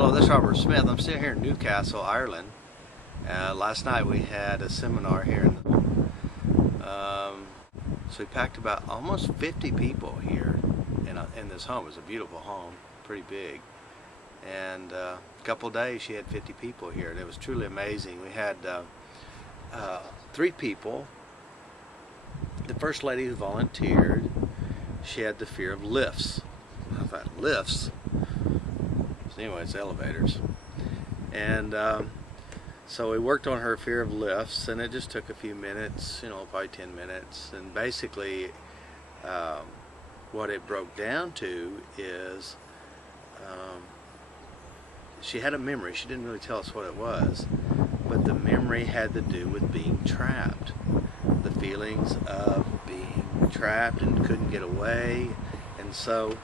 Hello, this is Robert Smith. I'm still here in Newcastle, Ireland. Last night we had a seminar here. So we packed about almost 50 people here in this home. It's a beautiful home, pretty big. And a couple of days she had 50 people here, and it was truly amazing. We had 3 people. The first lady who volunteered, she had the fear of lifts. I thought, lifts? So anyway, it's elevators. And so we worked on her fear of lifts, and it just took a few minutes, probably 10 minutes. And basically what it broke down to is she had a memory. She didn't really tell us what it was, but the memory had to do with being trapped. The feelings of being trapped and couldn't get away. And so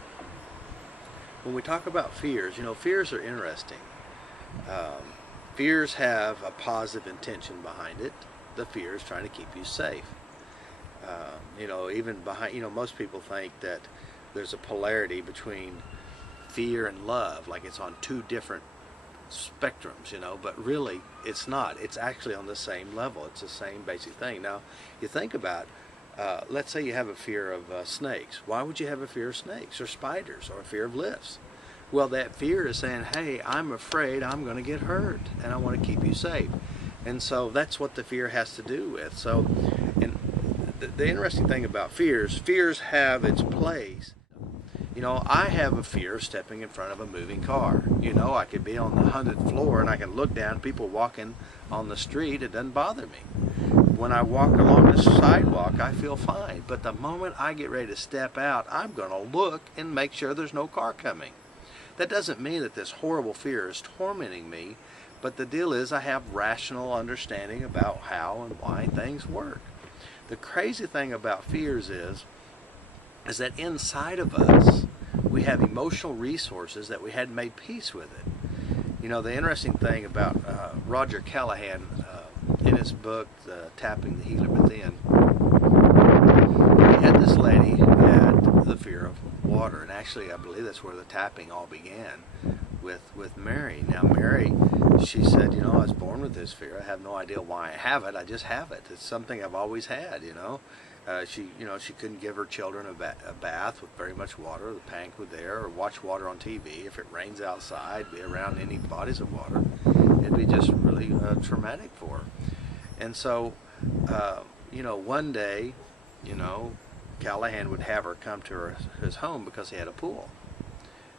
when we talk about fears, fears are interesting. Fears have a positive intention behind it. The fear is trying to keep you safe. Even behind, most people think that there's a polarity between fear and love, like it's on 2 different spectrums, but really it's not. It's actually on the same level. It's the same basic thing. Now, you think about, let's say you have a fear of snakes. Why would you have a fear of snakes or spiders or a fear of lifts? Well, that fear is saying, hey, I'm afraid I'm going to get hurt and I want to keep you safe. And so that's what the fear has to do with. So, and the interesting thing about fears have its place. I have a fear of stepping in front of a moving car. I could be on the 100th floor and I can look down, people walking on the street, it doesn't bother me. When I walk along the sidewalk, I feel fine. But the moment I get ready to step out, I'm going to look and make sure there's no car coming. That doesn't mean that this horrible fear is tormenting me, but the deal is I have rational understanding about how and why things work. The crazy thing about fears is that inside of us, we have emotional resources that we hadn't made peace with it. The interesting thing about Roger Callahan, in his book, Tapping the Healer Within, he had this lady who had the fear of water, and actually I believe that's where the tapping all began with Mary. Now Mary, she said, I was born with this fear. I have no idea why I have it. I just have it. It's something I've always had. She couldn't give her children a bath with very much water. The tank was there, or watch water on TV. If it rains outside, be around any bodies of water, it'd be just really traumatic for her. And so, one day, Callahan would have her come to his home because he had a pool.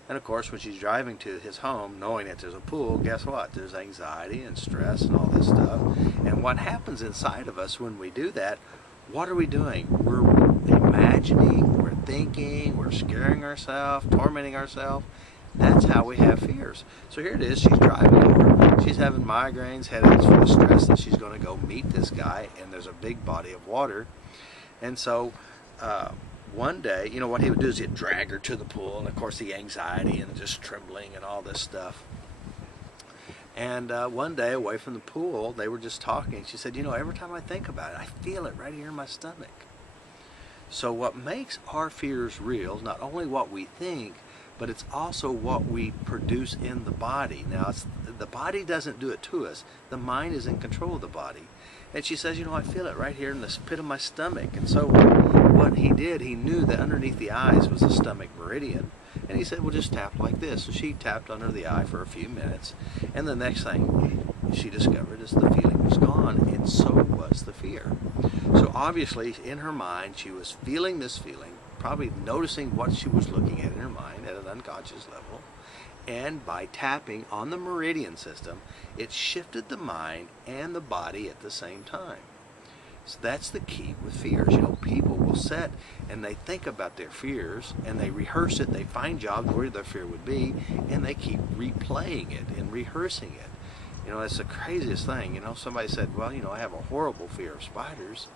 And of course, when she's driving to his home, knowing that there's a pool, guess what? There's anxiety and stress and all this stuff. And what happens inside of us when we do that, what are we doing? We're imagining, we're thinking, we're scaring ourselves, tormenting ourselves. That's how we have fears. So here it is, she's driving over, she's having migraines, headaches from the stress that she's going to go meet this guy, and there's a big body of water. And so one day, what he would do is he'd drag her to the pool, and of course the anxiety and just trembling and all this stuff. And one day away from the pool, they were just talking. She said, every time I think about it, I feel it right here in my stomach. So what makes our fears real is not only what we think, but it's also what we produce in the body. Now, the body doesn't do it to us. The mind is in control of the body. And she says, I feel it right here in the pit of my stomach. And so what he did, he knew that underneath the eyes was the stomach meridian. And he said, well, just tap like this. So she tapped under the eye for a few minutes. And the next thing she discovered is the feeling was gone, and so was the fear. So obviously, in her mind, she was feeling this feeling, probably noticing what she was looking at in her mind at an unconscious level. And by tapping on the meridian system, it shifted the mind and the body at the same time. So that's the key with fears. People will sit and they think about their fears and they rehearse it. They find jobs where their fear would be, and they keep replaying it and rehearsing it. It's the craziest thing. Somebody said, well, I have a horrible fear of spiders,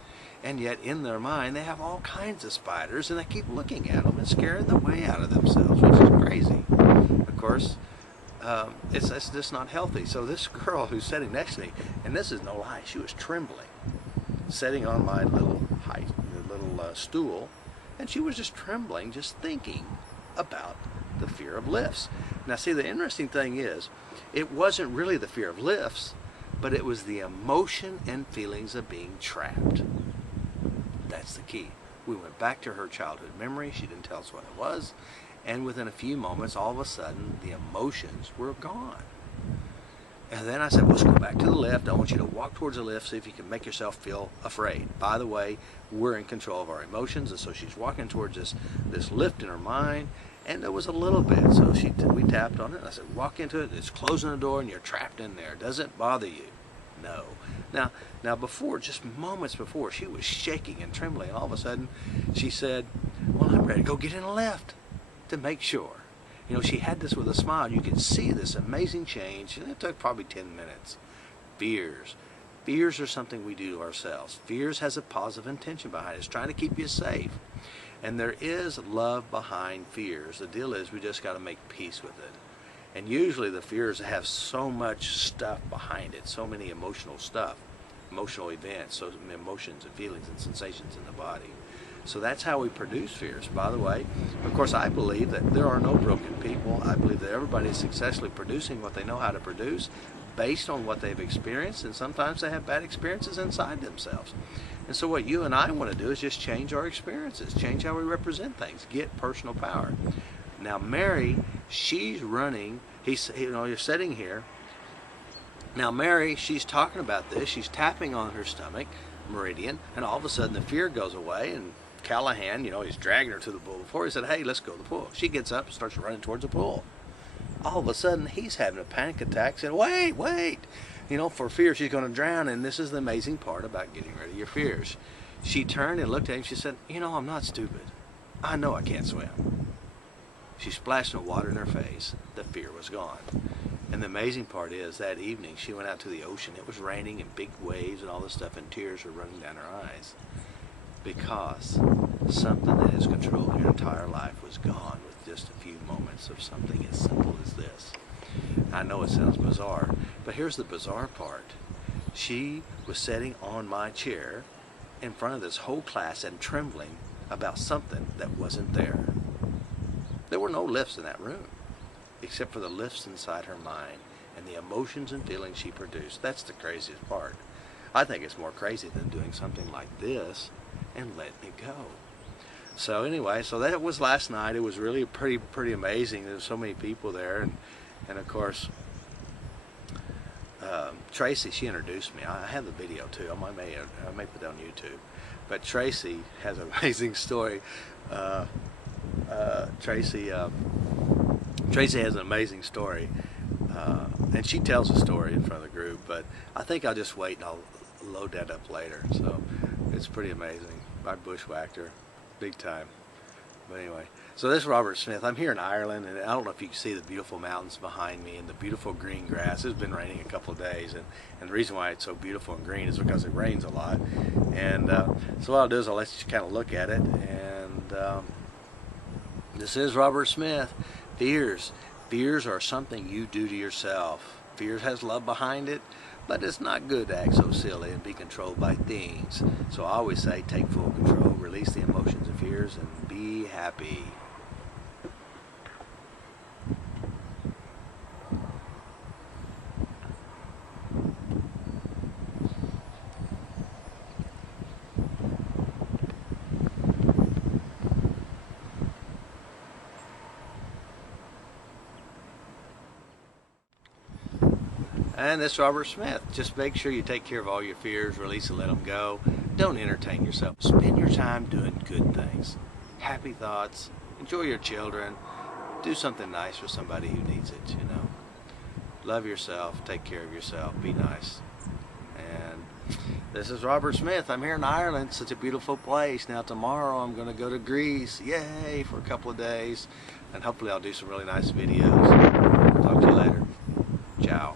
and yet in their mind they have all kinds of spiders, and they keep looking at them and scaring the way out of themselves, which is crazy. Of course, it's just not healthy. So this girl who's sitting next to me, and this is no lie, she was trembling, sitting on my little stool, and she was just trembling, just thinking about the fear of lifts. Now see, the interesting thing is, it wasn't really the fear of lifts, but it was the emotion and feelings of being trapped. That's the key. We went back to her childhood memory. She didn't tell us what it was. And within a few moments, all of a sudden, the emotions were gone. And then I said, let's go back to the lift. I want you to walk towards the lift, see if you can make yourself feel afraid. By the way, we're in control of our emotions. And so she's walking towards this lift in her mind. And there was a little bit. So we tapped on it. And I said, walk into it. It's closing the door and you're trapped in there. Does it bother you? No. Now before, just moments before, she was shaking and trembling. And all of a sudden, she said, well, I'm ready to go get in a lift to make sure. You know, she had this with a smile. You could see this amazing change. And it took probably 10 minutes. Fears. Fears are something we do to ourselves. Fears has a positive intention behind it. It's trying to keep you safe. And there is love behind fears. The deal is we just got to make peace with it. And usually the fears have so much stuff behind it, so many emotional stuff, emotional events, so many emotions and feelings and sensations in the body. So that's how we produce fears. By the way, of course, I believe that there are no broken people. I believe that everybody is successfully producing what they know how to produce based on what they've experienced, and sometimes they have bad experiences inside themselves. And so what you and I want to do is just change our experiences, change how we represent things, get personal power. Now Mary, she's running, you're sitting here. Now Mary, she's talking about this, she's tapping on her stomach, meridian, and all of a sudden the fear goes away, and Callahan, he's dragging her to the pool before. He said, hey, let's go to the pool. She gets up and starts running towards the pool. All of a sudden, he's having a panic attack, saying, wait, for fear she's going to drown. And this is the amazing part about getting rid of your fears. She turned and looked at him. She said, I'm not stupid. I know I can't swim. She splashed the water in her face. The fear was gone. And the amazing part is, that evening, she went out to the ocean. It was raining and big waves and all this stuff, and tears were running down her eyes. Because something that has controlled your entire life was gone with just a few moments of something as simple as this. I know it sounds bizarre, but here's the bizarre part. She was sitting on my chair in front of this whole class and trembling about something that wasn't there. There were no lifts in that room, except for the lifts inside her mind and the emotions and feelings she produced. That's the craziest part. I think it's more crazy than doing something like this and letting it go. So anyway, so that was last night. It was really pretty amazing. There was so many people there, and of course Tracy, she introduced me. I have the video too. I may put it on YouTube. But Tracy has an amazing story. Tracy has an amazing story, and she tells a story in front of the group. But I think I'll just wait and I'll load that up later. So it's pretty amazing. I bushwhacked her big time. But anyway, so this is Robert Smith. I'm here in Ireland, and I don't know if you can see the beautiful mountains behind me and the beautiful green grass. It's been raining a couple of days, and the reason why it's so beautiful and green is because it rains a lot. And so what I'll do is I'll let you kind of look at it. And this is Robert Smith. Fears are something you do to yourself. Fears has love behind it, but it's not good to act so silly and be controlled by things. So I always say, take full control, release the emotions and fears, and be happy. And this is Robert Smith. Just make sure you take care of all your fears, release and let them go. Don't entertain yourself. Spend your time doing good things. Happy thoughts. Enjoy your children. Do something nice for somebody who needs it, Love yourself. Take care of yourself. Be nice. And this is Robert Smith. I'm here in Ireland. Such a beautiful place. Now tomorrow I'm going to go to Greece. Yay! For a couple of days. And hopefully I'll do some really nice videos. Talk to you later. Ciao.